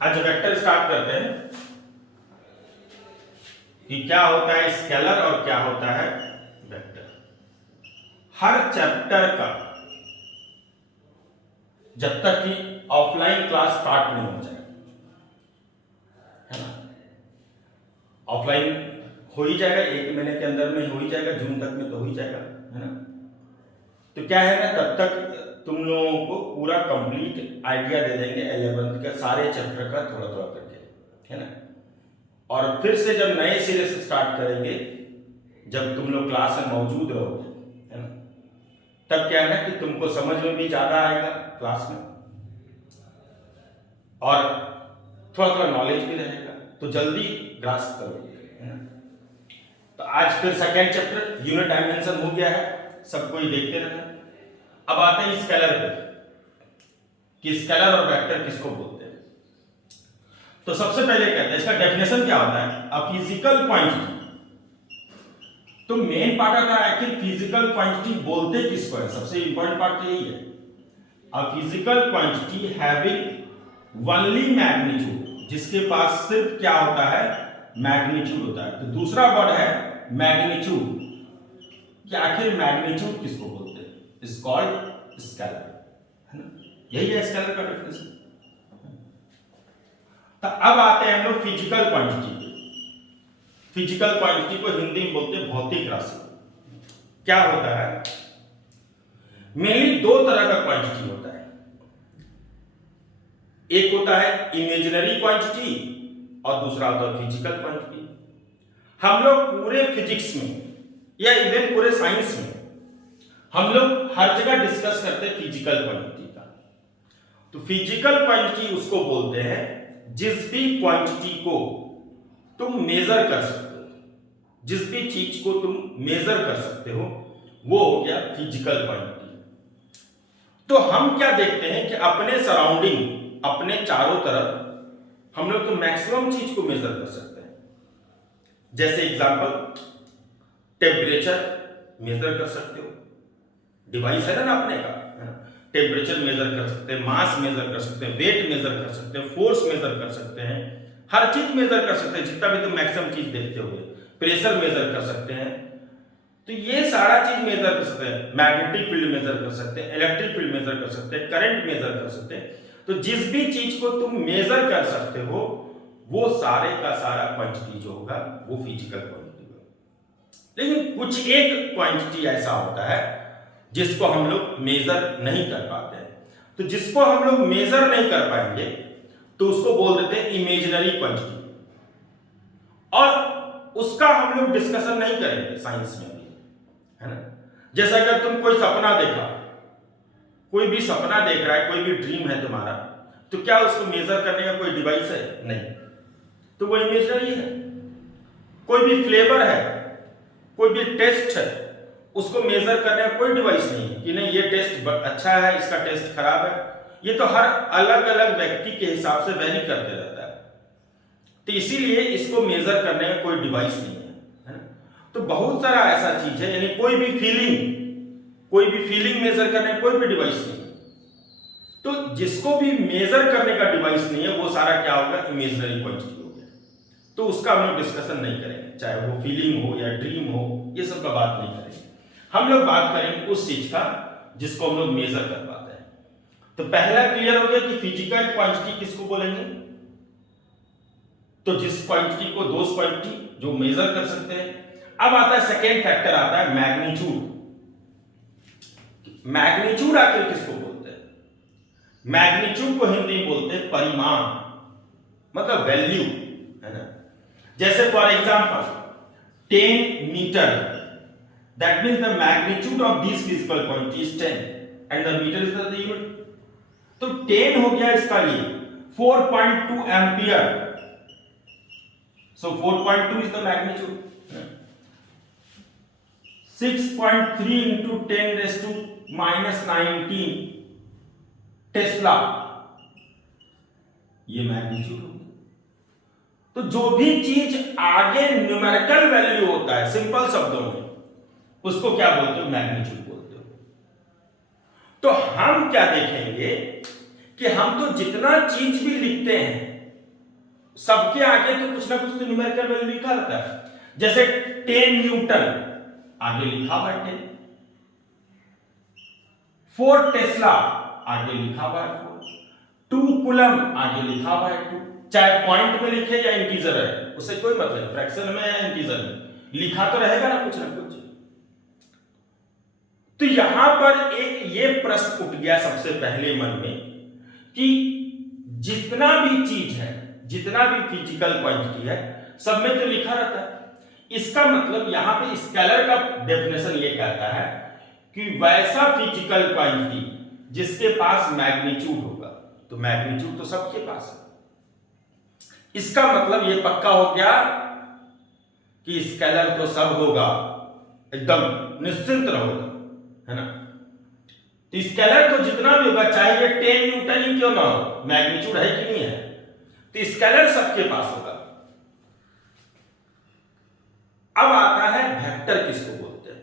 आज vector start करते हैं कि क्या होता है स्केलर और क्या होता है वेक्टर। हर चैप्टर का जब तक कि ऑफलाइन क्लास स्टार्ट नहीं हो जाए, है ना, ऑफलाइन हो ही जाएगा, 1 महीने के अंदर में हो ही जाएगा, जून तक में तो हो ही जाएगा, है ना। तो क्या है ना, तब तक तुम लोगों को पूरा कंप्लीट आइडिया दे देंगे 11th का सारे चैप्टर का थोड़ा थोड़ा करके, है ना। और फिर से जब नए सिरे से स्टार्ट करेंगे, जब तुम लोग क्लास में मौजूद रहोगे, है ना, तब क्या है ना कि तुमको समझ में भी ज्यादा आएगा क्लास में और थोड़ा थोड़ा नॉलेज भी रहेगा, तो जल्दी ग्रास्प करोगे, है ना। तो आज फिर सेकेंड चैप्टर यूनिट डायमेंशन हो गया है, सबको ही देखते रहना। अब आते हैं स्केलर पे कि स्केलर और वेक्टर किसको बोलते हैं। तो सबसे पहले कहते हैं इसका डेफिनेशन क्या होता है, अ फिजिकल क्वांटिटी। तो मेन पार्ट आता है कि फिजिकल क्वांटिटी बोलते किसको है, सबसे इंपॉर्टेंट पार्ट यही है। A physical quantity having only magnitude, जिसके पास सिर्फ क्या होता है, मैग्नीट्यूड होता है। तो दूसरा वर्ड है मैग्नीट्यूड, कि आखिर मैग्नीट्यूड किसको बोलते हैं, इज कॉल्ड स्केलर, है ना। यही है स्केलर का डेफिनेशन। तो अब आते हैं हम लोग फिजिकल क्वांटिटी पे। फिजिकल क्वांटिटी को हिंदी में बोलते हैं भौतिक राशि। क्या होता है, मेनली 2 तरह का क्वांटिटी होता है। एक होता है इमेजिनरी क्वांटिटी और दूसरा होता है फिजिकल क्वांटिटी। हम लोग पूरे फिजिक्स में या इवन पूरे साइंस में हम लोग हर जगह डिस्कस करते हैं फिजिकल क्वांटिटी का। तो फिजिकल क्वांटिटी उसको बोलते हैं जिस भी क्वांटिटी को तुम मेजर कर सकते हो, जिस भी चीज को तुम मेजर कर सकते हो, वो हो गया फिजिकल क्वांटिटी। तो हम क्या देखते हैं कि अपने सराउंडिंग, अपने चारों तरफ हम लोग तो मैक्सिमम चीज को मेजर कर सकते हैं। जैसे एग्जांपल, टेम्परेचर मेजर कर सकते हो, डिवाइस है ना अपने का, टेम्परेचर मेजर कर सकते हैं, मास मेजर कर सकते हैं, वेट मेजर कर सकते हैं, फोर्स मेजर कर सकते हैं, हर चीज मेजर कर सकते हैं, जितना भी तुम मैक्सिमम चीज देखते हो। प्रेशर मेजर कर सकते हैं। तो ये सारा चीज मेजर कर सकते हैं। मैग्नेटिक फील्ड मेजर कर सकते हैं, इलेक्ट्रिक फील्ड मेजर कर सकते हैं, करंट मेजर कर सकते हैं। तो जिस भी चीज को तुम मेजर कर सकते हो, वो सारे का सारा क्वांटिटी जो होगा वो फिजिकल क्वांटिटी होगा। लेकिन कुछ एक क्वांटिटी ऐसा होता है जिसको हम लोग मेजर नहीं कर पाते हैं। तो जिसको हम लोग मेजर नहीं कर पाएंगे तो उसको बोल देते हैं इमेजिनरी क्वांटिटी, और उसका हम लोग डिस्कशन नहीं करेंगे साइंस में भी, है ना। जैसे अगर तुम कोई सपना देखा, कोई भी सपना देख रहा है, कोई भी ड्रीम है तुम्हारा, तो क्या उसको मेजर करने का कोई डिवाइस है? नहीं, तो वो इमेजिनरी है। कोई भी फ्लेवर है, कोई भी टेस्ट है, उसको मेजर करने का कोई डिवाइस नहीं है कि नहीं ये टेस्ट अच्छा है, इसका टेस्ट खराब है। ये तो हर अलग अलग व्यक्ति के हिसाब से वेरी करते रहता है। तो इसीलिए इसको मेजर करने का कोई डिवाइस नहीं है, ना। तो बहुत सारा ऐसा चीज है, यानी कोई भी फीलिंग मेजर करने का कोई भी डिवाइस नहीं है। तो जिसको भी मेजर करने का डिवाइस नहीं है, वो सारा क्या होगा, इमेजिनरी क्वांटिटी हो गया। तो उसका हम लोग डिस्कशन नहीं करेंगे, चाहे वो फीलिंग हो या ड्रीम हो, ये सब का बात नहीं करेंगे। हम लोग बात करेंगे उस चीज का जिसको हम लोग मेजर कर पाते हैं। तो पहला क्लियर हो गया कि फिजिकल क्वांटिटी किसको बोलेंगे, तो जिस क्वांटिटी को, दोस्त क्वांटिटी जो मेजर कर सकते हैं। अब आता है सेकेंड फैक्टर, आता है मैग्नीट्यूड। मैग्नीट्यूड आखिर किसको बोलते हैं? मैग्नीट्यूड को हिंदी में बोलते हैं परिमाण, मतलब वैल्यू, है ना। जैसे for example 10 metre, that means the magnitude of this physical quantity is 10 and the metre is the unit. तो 10 हो गया इसका लिए 4.2 ampere. So 4.2 is the magnitude. 6.3 into 10 raised to minus 19 Tesla, ये मैग्नीट्यूड होता है। तो जो भी चीज आगे न्यूमेरिकल वैल्यू होता है, सिंपल शब्दों में, उसको क्या बोलते हो, मैग्नीट्यूड बोलते हो। तो हम क्या देखेंगे कि हम तो जितना चीज भी लिखते हैं, सबके आगे तो कुछ ना कुछ तो न्यूमेरिकल वैल्यू लिखा रहता है। जैसे 10 न्यूटन आगे लिखा हुआ है 10, 4 टेस्ला आगे लिखा हुआ है 4, 2 कूलम आगे लिखा हुआ है 2। चाहे पॉइंट में लिखे या इंटीजर है, उससे कोई मतलब नहीं, फ्रैक्शन में या इंटीजर में लिखा तो रहेगा ना कुछ ना कुछ। तो यहां पर एक ये प्रश्न उठ गया सबसे पहले मन में कि जितना भी चीज है, जितना भी फिजिकल क्वांटिटी है, सब में तो लिखा रहता है। इसका मतलब यहां पे स्केलर का डेफिनेशन ये कहता है कि वैसा फिजिकल क्वांटिटी जिसके पास मैग्नीट्यूड होगा, तो मैग्नीट्यूड तो सबके पास है। इसका मतलब ये पक्का हो गया कि स्केलर तो सब होगा, एकदम निश्चिंत रहोगा, है ना। तो स्केलर तो जितना भी होगा, चाहे ये 10 न्यूटन ही क्यों ना हो, मैग्नीट्यूड है कि नहीं है, तो स्केलर सबके पास होगा। अब आता है वेक्टर किसको बोलते हैं।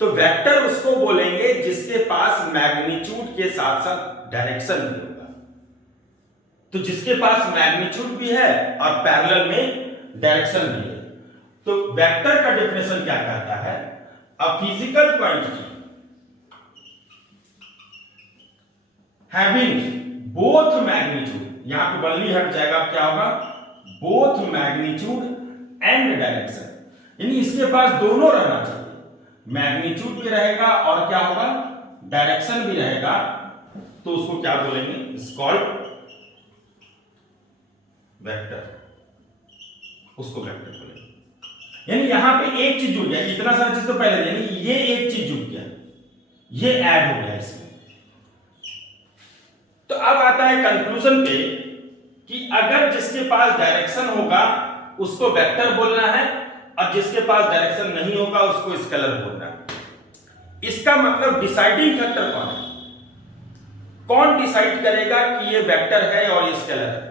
तो वेक्टर उसको बोलेंगे जिसके पास मैग्नीट्यूड के साथ साथ डायरेक्शन भी होगा। तो जिसके पास मैग्नीट्यूड भी है और पैरेलल में डायरेक्शन भी है। तो वेक्टर का डेफिनेशन क्या कहता है, a physical quantity having both magnitude, यहां पे बल्ली हट जाएगा, क्या होगा, बोथ मैग्नीट्यूड एंड डायरेक्शन, यानी इसके पास दोनों रहना चाहिए, मैग्नीट्यूड भी रहेगा और क्या होगा, डायरेक्शन भी रहेगा। तो उसको क्या बोलेंगे, इट्स कॉल्ड वेक्टर, उसको वेक्टर बोलेंगे। यानी यहां पे एक चीज जुड़ गया, इतना सारा चीज तो पहले, यानी ये एक चीज जुड़ गया, ये ऐड हो गया इसमें। तो अब आता है कंक्लूजन पे कि अगर जिसके पास डायरेक्शन होगा उसको वेक्टर बोलना है, और जिसके पास डायरेक्शन नहीं होगा उसको स्केलर बोलना है। इसका मतलब डिसाइडिंग फैक्टर कौन है, कौन डिसाइड करेगा कि ये वेक्टर है और ये स्केलर है,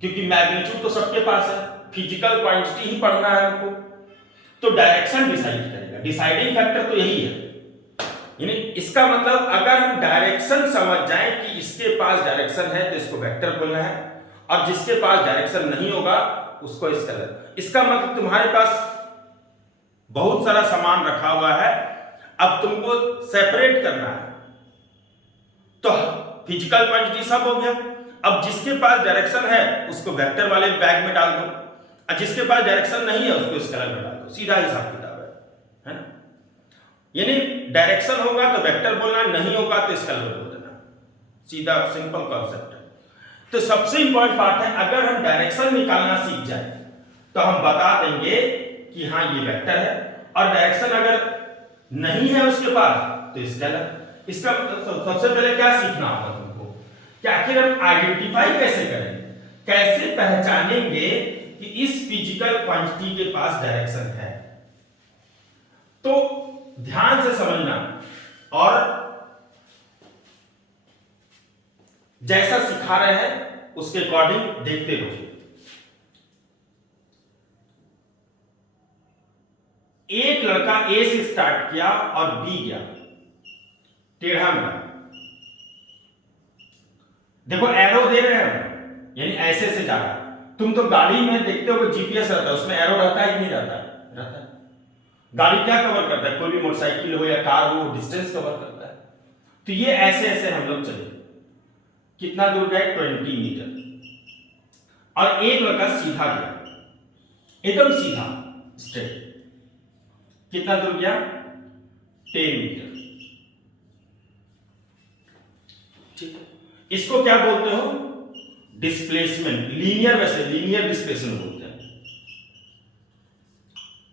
क्योंकि मैग्नीट्यूड तो सबके पास है, फिजिकल क्वांटिटी ही पढ़ना है हमको, तो डायरेक्शन डिसाइड करेगा, डिसाइडिंग फैक्टर तो यही है। यानी इसका मतलब अगर हम डायरेक्शन समझ जाएं कि इसके पास डायरेक्शन है तो इसको वेक्टर बोलना है, और जिसके पास डायरेक्शन नहीं होगा उसको स्केलर। इसका मतलब तुम्हारे पास बहुत सारा सामान रखा हुआ है, अब तुमको सेपरेट करना है, तो फिजिकल क्वांटिटी सब हो गया, अब जिसके पास डायरेक्शन है उसको वेक्टर वाले बैग में डाल दो, और जिसके पास डायरेक्शन नहीं है उसको स्केलर में डाल दो, सीधा हिसाब किताब है ना। यानी डायरेक्शन होगा तो वेक्टर बोलना, नहीं होगा तो स्केलर बोल देना, सीधा सिंपल कॉन्सेप्ट है। तो सबसे इंपॉर्टेंट बात है, अगर हम डायरेक्शन निकालना सीख जाए तो हम बता देंगे कि हाँ ये वेक्टर है, और डायरेक्शन अगर नहीं है उसके पास तो स्केलर। इसका सबसे पहले क्या सीखना होगा तुमको कि आखिर हम आइडेंटिफाई कैसे करेंगे, कैसे पहचानेंगे कि इस फिजिकल क्वांटिटी के पास डायरेक्शन है। तो ध्यान से समझना और जैसा सिखा रहे हैं उसके अकॉर्डिंग देखते रहो। एक लड़का ए से स्टार्ट किया और बी गया, टेढ़ा मिला, देखो एरो दे रहे हैं, यानी ऐसे से जा रहा है। तुम तो गाड़ी में देखते हो जीपीएस रहता है, उसमें एरो रहता है कि नहीं रहता है, रहता है। गाड़ी क्या कवर करता है, कोई भी मोटरसाइकिल हो या कार हो, डिस्टेंस कवर करता है। तो ये ऐसे ऐसे हम लोग चले, कितना दूर गए, 20 मीटर, और एक लड़का सीधा गया, एकदम सीधा स्ट्रेट, कितना दूर गया, 10 मीटर, ठीक है। इसको क्या बोलते हो, डिस्प्लेसमेंट, लीनियर, वैसे लीनियर डिस्प्लेसमेंट बोलते हैं,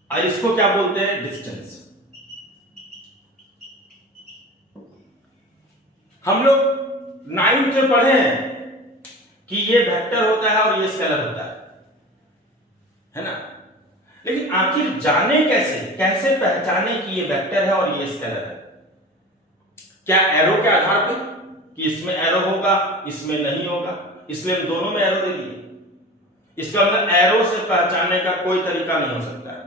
और इसको क्या बोलते हैं, डिस्टेंस। हम लोग 9th में पढ़े हैं कि ये वेक्टर होता है और ये स्केलर होता है ना। लेकिन आखिर जाने कैसे, कैसे पहचाने कि ये वेक्टर है और ये स्केलर है। क्या एरो के आधार पर कि इसमें एरो होगा इसमें नहीं होगा, इसलिए हम दोनों में एरो दे दिए। इसका मतलब एरो से पहचानने का कोई तरीका नहीं हो सकता है।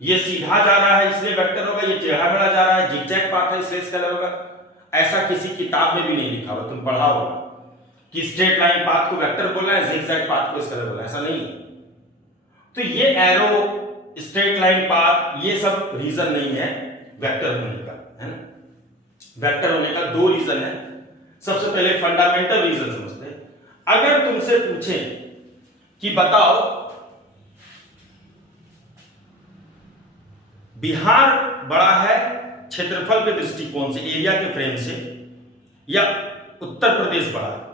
ये सीधा जा रहा है इसलिए वेक्टर होगा, ये टेढ़ा मेढ़ा जा रहा है, जिगजैग पाथ है इसलिए स्केलर होगा, ऐसा किसी किताब में भी नहीं लिखा हुआ, तुम पढ़ा होगा। कि स्ट्रेट लाइन पाथ को वेक्टर बोलना है, जिगजैग पाथ को स्केलर बोलना है, ऐसा नहीं है। तो ये एरो, स्ट्रेट लाइन पाथ, ये सब रीजन नहीं है वेक्टर होने का, है ना। वेक्टर होने का दो रीजन है। सबसे पहले फंडामेंटल रीजन समझते हैं। अगर तुमसे पूछे कि बताओ बिहार बड़ा है क्षेत्रफल के दृष्टिकोण से, एरिया के फ्रेम से, या उत्तर प्रदेश बड़ा है,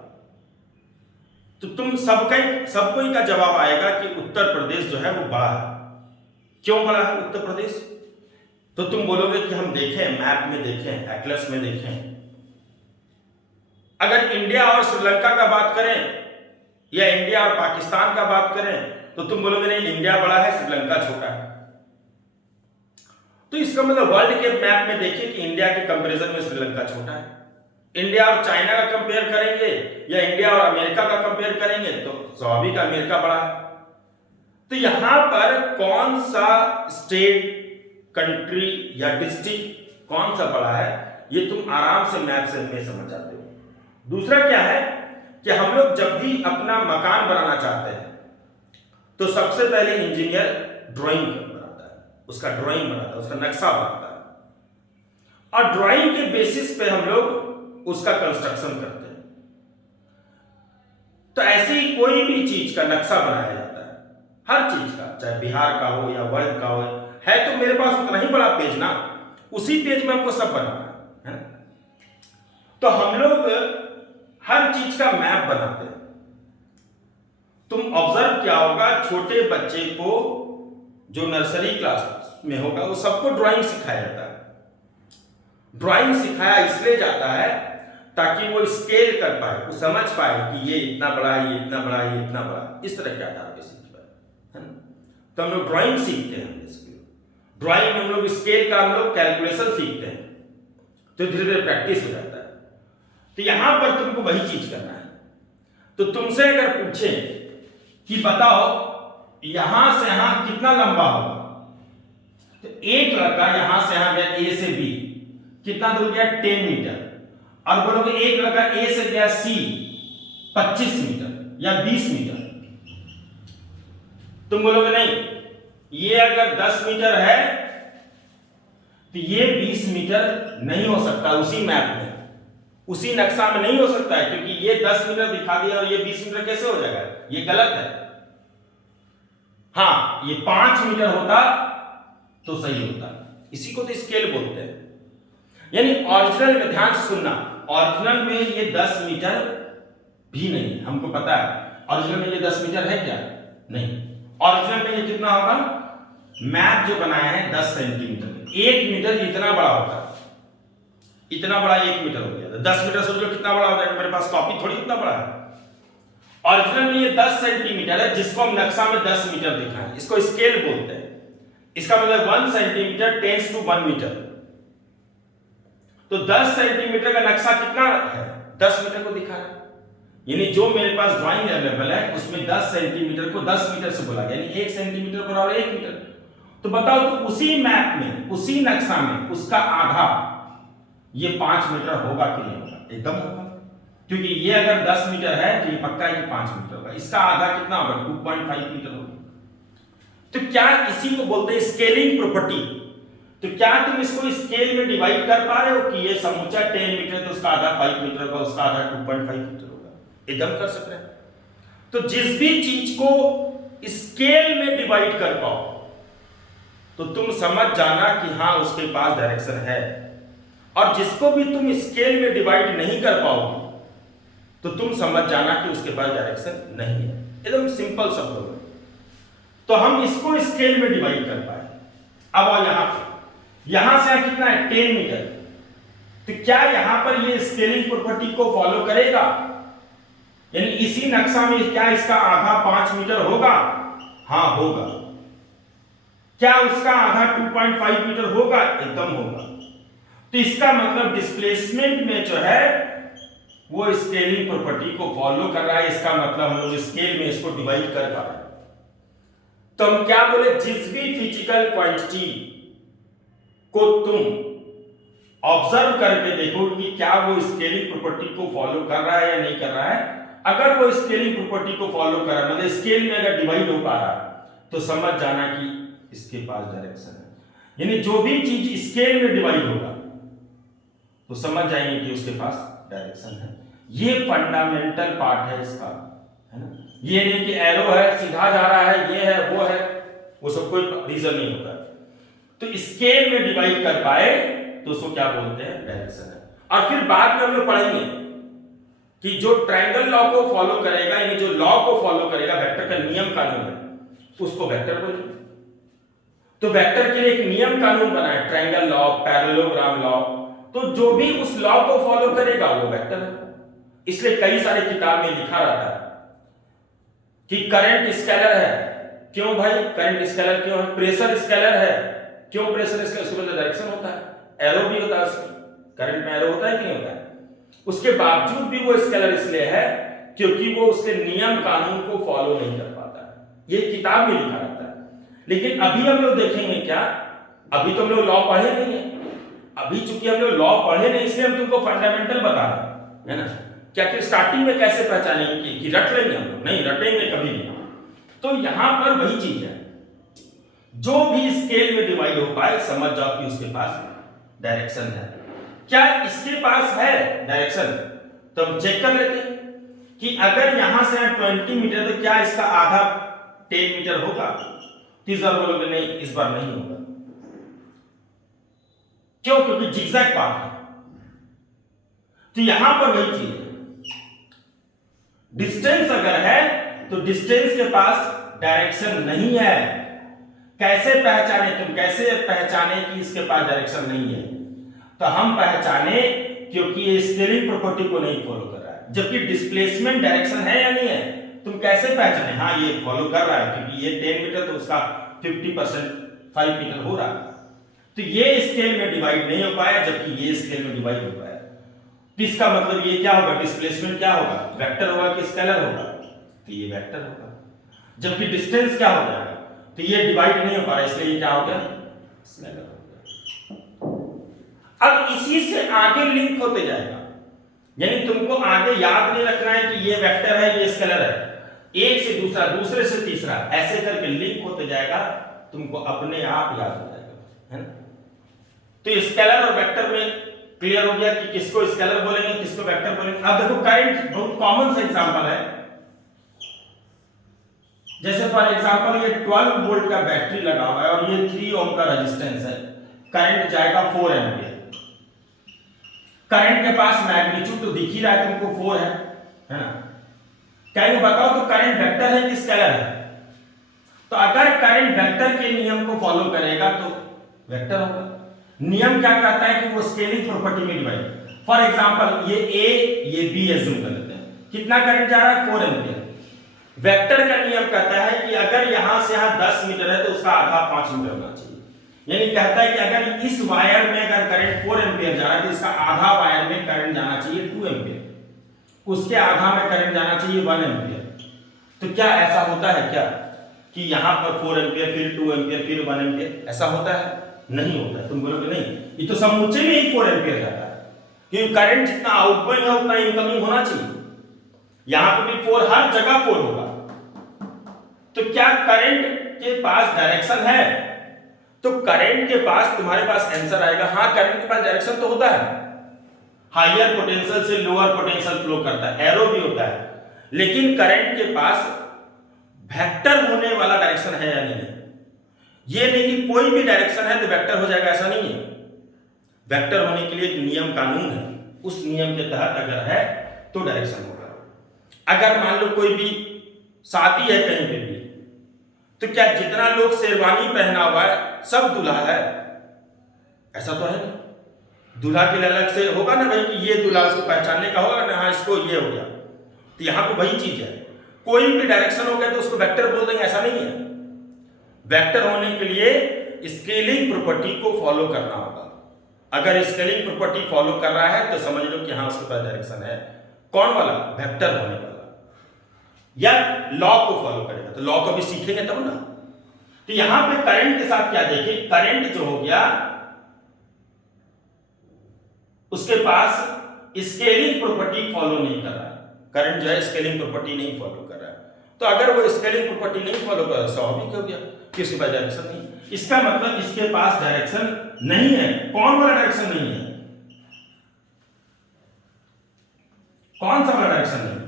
तो तुम सबको ही का जवाब आएगा कि उत्तर प्रदेश जो है वो बड़ा है। क्यों बड़ा है उत्तर प्रदेश? तो तुम बोलोगे कि हम देखें, मैप में देखें, एटलस में देखें। अगर इंडिया और श्रीलंका का बात करें या इंडिया और पाकिस्तान का बात करें तो तुम बोलोगे नहीं, इंडिया बड़ा है, श्रीलंका छोटा है। तो इसका मतलब वर्ल्ड के मैप में देखिए कि इंडिया के कंपैरिजन में श्रीलंका छोटा है। इंडिया और चाइना का कंपेयर करेंगे या इंडिया और अमेरिका का कंपेयर करेंगे तो स्वाभाविक अमेरिका बड़ा है। तो यहां पर कौन सा स्टेट, कंट्री या डिस्ट्रिक्ट कौन सा बड़ा है, ये तुम आराम से मैप से में समझ जाते हो। दूसरा क्या है कि हम लोग जब भी अपना मकान बनाना चाहते हैं तो सबसे पहले इंजीनियर ड्राइंग बनाता है, उसका ड्राइंग बनाता है, उसका नक्शा बनाता है, और ड्राइंग के बेसिस पे हम लोग उसका कंस्ट्रक्शन करते हैं। तो ऐसे ही कोई भी चीज का नक्शा बनाया जाता है, हर चीज का, चाहे बिहार का हो या वर्ल्ड का हो। है तो मेरे पास उतना ही बड़ा पेज ना, उसी पेज में आपको सब बनाना है। तो हम लोग हर चीज का मैप बनाते हैं। तुम ऑब्जर्व क्या होगा, छोटे बच्चे को जो नर्सरी क्लास में होगा वो सबको ड्राइंग सिखाया जाता है। ड्राइंग सिखाया इसलिए जाता है ताकि वो स्केल कर पाए, वो समझ पाए कि ये इतना बड़ा है, ये इतना बड़ा है, ये इतना बड़ा है, इस तरह के आधार पे सीख पाए, है ना। तो हम लोग ड्राइंग सीखते हैं, ड्राइंग में हम लोग स्केल का हम लोग कैलकुलेशन सीखते हैं, तो धीरे धीरे प्रैक्टिस हो जाता है। तो यहां पर तुमको वही चीज करना है। तो तुमसे अगर पूछे कि बताओ यहां से यहां कितना लंबा होगा, तो एक लड़का यहां से यहां गया ए से बी, कितना दूर गया 10 मीटर, और बोलोगे एक लड़का ए से गया सी 25 मीटर या 20 मीटर, तुम बोलोगे नहीं, ये अगर 10 मीटर है तो ये 20 मीटर नहीं हो सकता, उसी मैप में, उसी नक्शा में नहीं हो सकता है, क्योंकि ये 10 मीटर दिखा दिया और ये 20 मीटर कैसे हो जाएगा, ये गलत है। हाँ, ये 5 मीटर होता तो सही होता। इसी को तो स्केल बोलते हैं। यानी ओरिजिनल में, ध्यान से सुनना, ओरिजिनल में ये 10 मीटर भी नहीं, हमको पता है ओरिजिनल में ये 10 मीटर है क्या, नहीं। ओरिजिनल में ये कितना होगा, मैप जो बनाया है 10 सेंटीमीटर, 1 मीटर इतना बड़ा होता है, इतना बड़ा 1 मीटर हो गया, 10 मीटर सोच लो कितना बड़ा हो जाएगा, मेरे पास कॉपी थोड़ी इतना बड़ा है। ओरिजिनल में ये 10 सेंटीमीटर है, जिसको हम नक्शा में 10 मीटर दिखाएं, इसको स्केल बोलते हैं। इसका मतलब 1 सेंटीमीटर टेंस टू 1 मीटर। तो 10 सेंटीमीटर का नक्शा कितना है, 10 मीटर को दिखा रहा है। यानी जो मेरे पास ड्राइंग अवेलेबल है उसमें 10 सेंटीमीटर को 10 मीटर से बोला गया, यानी 1 सेंटीमीटर बराबर 1 मीटर। तो बताओ, तो उसी मैप में, उसी नक्शा में उसका आधा ये 5 मीटर होगा कि नहीं होगा? एकदम होगा, क्योंकि ये अगर 10 मीटर है तो ये पक्का है कि 5 मीटर होगा। इसका आधा कितना होगा, 2.5 मीटर होगा। तो क्या इसी को बोलते हैं स्केलिंग प्रॉपर्टी। तो क्या तुम इसको स्केल में डिवाइड कर पा रहे हो कि ये समूचा 10 मीटर तो उसका आधा 5 मीटर होगा, उसका आधा 2.5 मीटर होगा? एकदम कर सकते हैं। तो जिस भी चीज को स्केल में डिवाइड कर पाओ तो तुम समझ जाना कि हाँ उसके पास डायरेक्शन है, और जिसको भी तुम स्केल में डिवाइड नहीं कर पाओगे तो तुम समझ जाना कि उसके पास डायरेक्शन नहीं है। एकदम सिंपल शब्दों में। तो हम इसको स्केल में डिवाइड कर पाए। अब आओ यहां से कितना है, 10 मीटर। तो क्या यहां पर ये स्केलिंग प्रॉपर्टी को फॉलो करेगा, यानी इसी नक्शा में क्या इसका आधा 5 मीटर होगा? हाँ होगा। क्या उसका आधा 2.5 मीटर होगा? एकदम होगा। तो इसका मतलब डिस्प्लेसमेंट में जो है वो स्केलिंग प्रॉपर्टी को फॉलो कर रहा है। इसका मतलब हम लोग स्केल में इसको डिवाइड कर पा रहे हैं। तो हम क्या बोले, जिस भी फिजिकल क्वांटिटी को तुम ऑब्जर्व करके देखो कि क्या वो स्केलिंग प्रॉपर्टी को फॉलो कर रहा है या नहीं कर रहा है, अगर वो स्केलिंग प्रॉपर्टी को फॉलो कर रहा है, मतलब स्केल में अगर डिवाइड हो पा रहा है, तो समझ जाना कि इसके पास डायरेक्शन है। यानी जो भी चीज स्केल में डिवाइड होगा तो समझ जाएंगे कि उसके पास डायरेक्शन है। ये फंडामेंटल पार्ट है इसका, है ना। ये नहीं कि एरो है सीधा जा रहा है, ये है वो है, वो सब कोई रीजन नहीं होता। तो स्केल में डिवाइड कर पाए तो उसको क्या बोलते हैं, डायरेक्शन है। और फिर बाद में हम लोग पढ़ेंगे कि जो ट्रायंगल लॉ को फॉलो करेगा, यानी जो लॉ को फॉलो करेगा, वेक्टर का नियम कानून है, उसको वेक्टर बोलेंगे। तो वेक्टर के लिए एक नियम कानून बना है, ट्रायंगल लॉ, पैरेललोग्राम लॉ। तो जो भी उस लॉ को फॉलो करेगा वो वेक्टर है। इसलिए कई सारी किताब में लिखा रहता है कि करंट स्केलर है। क्यों भाई करंट स्केलर क्यों है? प्रेशर स्केलर है। क्यों प्रेशर स्केलर? उसके बदले डायरेक्शन होता है, एरो भी होता है उसमें। करंट में एरो होता है कि नहीं होता है? उसके बावजूद भी वो स्केलर इसलिए है क्योंकि वो उसके नियम कानून को फॉलो नहीं कर पाता है। ये किताब में लिखा रहता है। लेकिन अभी हम लोग देखेंगे क्या, अभी तो हम लोग लॉ पढ़े नहीं है। अभी चूंकि हम लोग लॉ पढ़े नहीं, इसलिए हम तुमको फंडामेंटल बता रहे हैं, है ना। क्या कि स्टार्टिंग में कैसे पहचानेंगे कि रट लेंगे हम लोग? नहीं रटेंगे कभी नहीं। तो यहां पर वही चीज है, जो भी स्केल में डिवाइड हो पाए समझ जाओ कि उसके पास डायरेक्शन है। क्या इसके पास है डायरेक्शन? तो हम चेक कर लेते हैं कि अगर यहां से 20 मीटर, तो क्या इसका आधा 10 मीटर होगा? तो इस बार बोलोगे नहीं, इस बार नहीं होगा। क्यों? क्योंकि जिगजैग पाथ है। तो यहां पर वही चीज है, डिस्टेंस अगर है तो डिस्टेंस के पास डायरेक्शन नहीं है। कैसे पहचाने? तुम कैसे पहचाने कि इसके पास डायरेक्शन नहीं है? तो हम पहचाने क्योंकि ये स्केलिंग प्रॉपर्टी को नहीं फॉलो कर रहा है। जबकि डिस्प्लेसमेंट डायरेक्शन है या नहीं है, तुम कैसे पहचाने? हाँ ये फॉलो कर रहा है क्योंकि ये 10 मीटर, तो उसका 50% 5 मीटर हो रहा है। तो ये स्केल में डिवाइड नहीं हो पाया, जबकि ये स्केल में डिवाइड हो पाया। तो इसका मतलब ये क्या होगा, डिस्प्लेसमेंट क्या होगा, वेक्टर होगा कि स्केलर होगा? तो ये वेक्टर होगा। जबकि डिस्टेंस क्या हो जाएगा, तो ये डिवाइड नहीं हो पा रहा, इसलिए ये क्या हो गया, स्केलर हो गया। अब इसी से आगे लिंक होते जाएगा, यानी तुमको आगे याद नहीं रखना है कि ये वेक्टर है ये स्केलर है, एक से दूसरा, दूसरे से तीसरा, ऐसे करके लिंक होते जाएगा, तुमको अपने आप याद हो जाएगा, है ना। तो स्केलर और वेक्टर में क्लियर हो गया कि किसको स्केलर बोलेंगे, किसको वेक्टर बोलेंगे। अब देखो करंट बहुत कॉमन सा एग्जांपल है। जैसे फॉर एग्जांपल ये 12 वोल्ट का बैटरी लगा हुआ है और ये 3 ओम का रेजिस्टेंस है। करंट जाएगा 4 एम्पीयर। करंट के पास मैग्नीट्यूड तो दिख ही रहा है तुमको, 4 है ना। कहीं बताओ तो करंट वेक्टर है कि स्केलर है? तो अगर करंट वेक्टर के नियम को फॉलो करेगा तो वेक्टर होगा। नियम क्या कहता है कि वो स्केलिंग प्रॉपर्टी में डिवाइड। फॉर एग्जांपल ये ए ये बी एज्यूम कर लेते हैं, कितना करंट जा रहा है, 4 एम्पीयर। वेक्टर का नियम कहता है कि अगर यहां से यहां 10 मीटर है तो उसका आधा 5 मीटर होना चाहिए। यानी कहता है कि अगर इस वायर में अगर करंट 4 एम्पीयर जा रहा है तो इसका आधा वायर में करंट जाना चाहिए 2 एम्पीयर, उसके आधा में करंट जाना चाहिए 1 एम्पीयर। तो क्या ऐसा होता है क्या कि यहां पर 4 एम्पीयर फिर 2 एम्पीयर फिर 1 एम्पीयर, ऐसा होता है? नहीं होता है। तुम बोलोगे नहीं, ये तो समूचे में ही 4 एम्पीयर जाता है, क्योंकि करंट जितना आउटगोइंग है उतना इनकमिंग होना चाहिए। यहां पर भी 4, हर जगह 4 होगा। तो क्या करंट के पास डायरेक्शन है? तो करंट के पास तुम्हारे पास आंसर आएगा हाँ, करंट के पास डायरेक्शन तो होता है। हायर पोटेंशियल से लोअर पोटेंशियल फ्लो करता है, एरो भी होता है। लेकिन करंट के पास वेक्टर होने वाला डायरेक्शन है या नहीं है? ये नहीं कि कोई भी डायरेक्शन है तो वेक्टर हो जाएगा, ऐसा नहीं है। वेक्टर होने के लिए एक नियम कानून है, उस नियम के तहत अगर है तो डायरेक्शन होगा। अगर मान लो कोई भी शादी है कहीं पे भी, तो क्या जितना लोग शेरवानी पहना हुआ है सब दूल्हा है? ऐसा तो है नहीं। दूल्हा के लिए अलग से होगा ना भाई कि ये दूल्हा, उसको पहचानने का होगा ना, हाँ इसको ये हो गया। तो यहां पे वही चीज है, कोई भी डायरेक्शन हो गया तो उसको वेक्टर बोल देंगे, ऐसा नहीं है। वेक्टर होने के लिए स्केलिंग प्रॉपर्टी को फॉलो करना होगा। अगर स्केलिंग प्रॉपर्टी फॉलो कर रहा है तो समझ लो कि हाँ उसके पास डायरेक्शन है। कौन वाला? वेक्टर होने वाला। या लॉ को फॉलो करेगा, तो लॉ को भी सीखेंगे तब ना। तो यहां पे करंट के साथ क्या देखें, करंट जो हो गया उसके पास स्केलिंग प्रॉपर्टी फॉलो नहीं कर रहा है। करंट जो है स्केलिंग प्रॉपर्टी नहीं फॉलो कर रहा है। तो अगर वो स्केलिंग प्रॉपर्टी नहीं फॉलो कर रहा, स्वाभाविक हो गया कि उसके पास डायरेक्शन नहीं। इसका मतलब इसके पास डायरेक्शन नहीं है। कौन वाला डायरेक्शन नहीं है? कौन सा वाला डायरेक्शन नहीं है?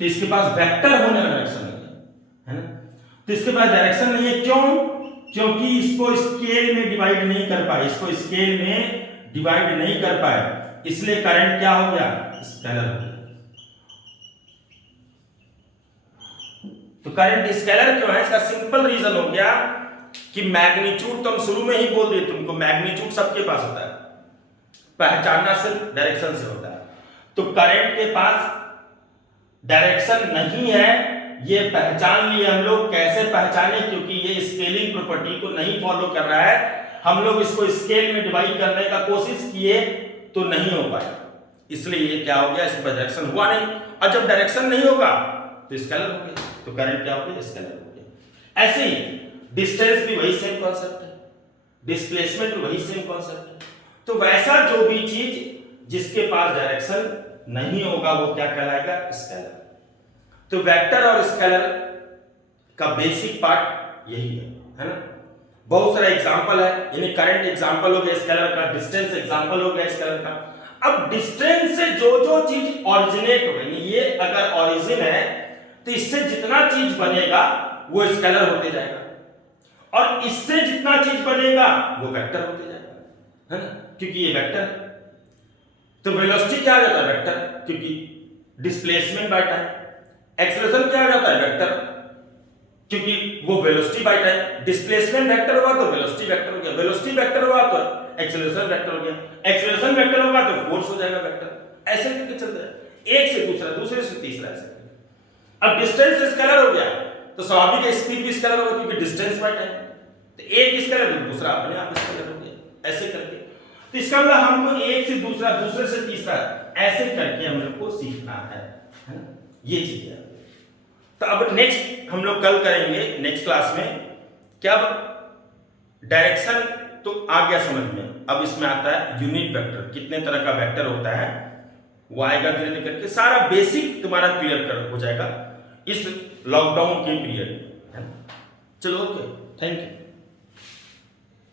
तो इसके पास वेक्टर होने वाला डायरेक्शन नहीं है ना। तो इसके पास डायरेक्शन नहीं है, क्यों? क्योंकि इसको स्केल में डिवाइड नहीं कर पाए, इसको स्केल में डिवाइड नहीं कर पाए, इसलिए करंट क्या हो गया? स्केलर हो गया। तो करंट स्केलर क्यों है? इसका सिंपल रीजन हो गया कि मैग्नीट्यूड तो हम शुरू में ही बोल दिए तुमको, मैग्नीट्यूड सबके पास होता है, पहचानना सिर्फ डायरेक्शन से होता है। तो करंट के पास डायरेक्शन नहीं है, ये पहचान लिए हम लोग। कैसे पहचाने? क्योंकि ये स्केलिंग प्रॉपर्टी को नहीं फॉलो कर रहा है। हम लोग इसको स्केल में डिवाइड करने का कोशिश किए तो नहीं हो पाया, इसलिए ये क्या हो गया? इसका डायरेक्शन हुआ नहीं। और जब डायरेक्शन नहीं होगा तो स्केलर हो गया, तो करंट क्या हो गया? स्केलर हो गया। ऐसे ही डिस्टेंस भी वही सेम कॉन्सेप्ट है, डिस्प्लेसमेंट भी वही सेम कॉन्सेप्ट है। तो वैसा जो भी चीज जिसके पास डायरेक्शन नहीं होगा वो क्या कहलाएगा? स्केलर। तो वेक्टर और स्केलर का बेसिक पार्ट यही है ना। बहुत सारे एग्जांपल है, यानी करंट एग्जांपल हो गया स्केलर का, डिस्टेंस एग्जांपल हो गया स्केलर का। अब डिस्टेंस से जो जो चीज ओरिजिनेट हो गई, ये अगर ओरिजिन है तो इससे जितना चीज बनेगा वो स्केलर होते जाएगा, और इससे जितना चीज बनेगा वो वेक्टर होते जाएगा, है ना, क्योंकि ये वेक्टर है। तो वेलोसिटी क्या आ जाता है? वेक्टर, क्योंकि डिस्प्लेसमेंट बाय टाइम। एक्सेलरेशन क्या आ जाता है? वेक्टर, क्योंकि वो velocity by time. Displacement vector हुआ तो वेलोसिटी वेक्टर हो गया, वेलोसिटी वेक्टर हुआ तो एक्सेलरेशन वेक्टर हो गया, एक्सेलरेशन वेक्टर होगा तो फोर्स हो जाएगा वेक्टर। ऐसे करके चलता है, एक से दूसरा, दूसरे से तीसरा, ऐसे। अब डिस्टेंस स्केलर हो गया तो स्वाभाविक है स्पीड भी स्केलर होगा, क्योंकि डिस्टेंस बाय टाइम। तो एक स्केलर तो दूसरा अपने आप स्केलर हो गया, ऐसे करके। तो इसका मतलब हमको एक से दूसरा, दूसरे से तीसरा, ऐसे करके हम लोग को सीखना है ना, ये चीज है। तो अब नेक्स्ट हम लोग कल करेंगे नेक्स्ट क्लास में क्या? डायरेक्शन तो आ गया समझ में। अब इसमें आता है यूनिट वेक्टर, कितने तरह का वेक्टर होता है वो आएगा धीरे धीरे करके। सारा बेसिक तुम्हारा क्लियर कर हो जाएगा इस लॉकडाउन के पीरियड में। चलो, ओके, थैंक यू।